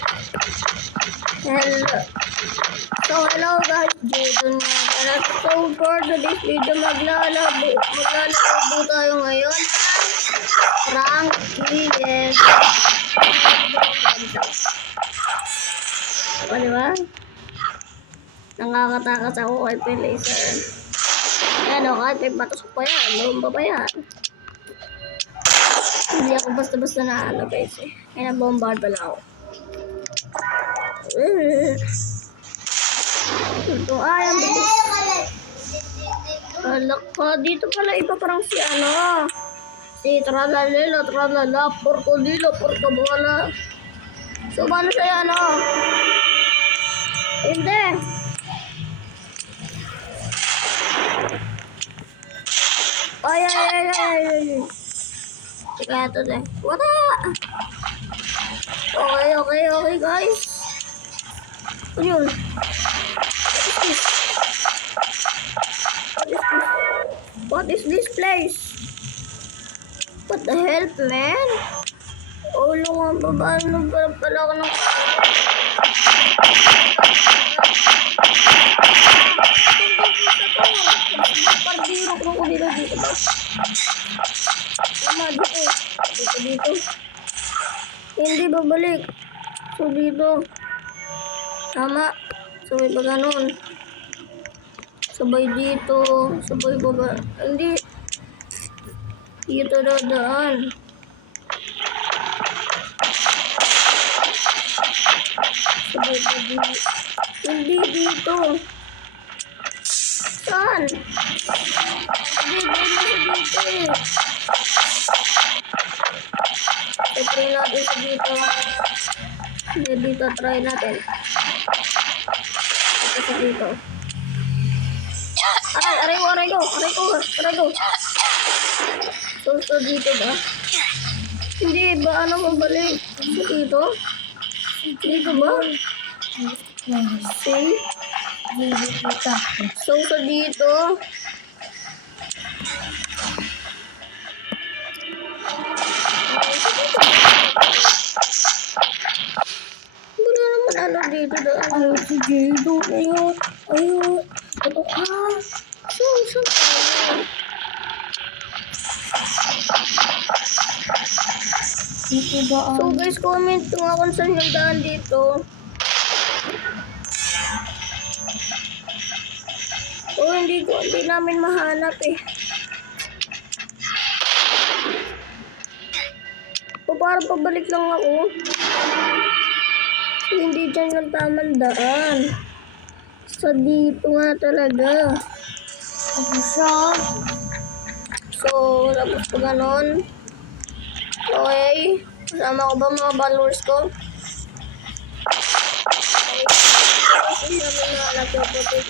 Hello. So, hello guys. Jaden nga pala. So, for today's video, maglalaro tayo ngayon. Frankie, yes. O, diba? Nakakatakas ako kay P-Laser. Ayan o, kahit may batos pa yan. Lumba pa yan. Hindi ako basta-basta na ano guys eh. Kaya bombard pala ako. Ito ay ang bilis. Alak ka. Dito pala iba parang si ano. Si Tralalelo, Tralala, Porcodilo, Porcabala. So, paano siya ano? Hindi. Ay. Kaya ito deh. Wala. Okay guys. Ano yun? What is this place? What the hell, man? Oh, lungan pa ba? Ano pala ako ng... Pardiro ko ko dito ba? Tama, dito. Hindi babalik. So, dito. Tama. Sabay ba ganun? Sabay dito. Sabay baba. Hindi. Dito dadaan. Sabay ba dito? Hindi dito. Saan? Hindi dito eh. Try natin sa dito. Hindi dito. Try natin. Ito sa dito. Aray ko. So dito ba? Hindi ba ano mabalik? So dito? Dito ba? See? So sa dito? Wala naman ano dito daan. Ayaw si Jado. Ayaw. Ito ka. So guys, comment nga kung saan yung daan dito. Oh, hindi namin mahanap eh. O parang pabalik lang ako. Hindi dyan yung tamang daan. Sa dito nga talaga. So, tapos pa ganon. Okay. Kasama ko ba mga followers ko? Kasi namin na nagpo-protect.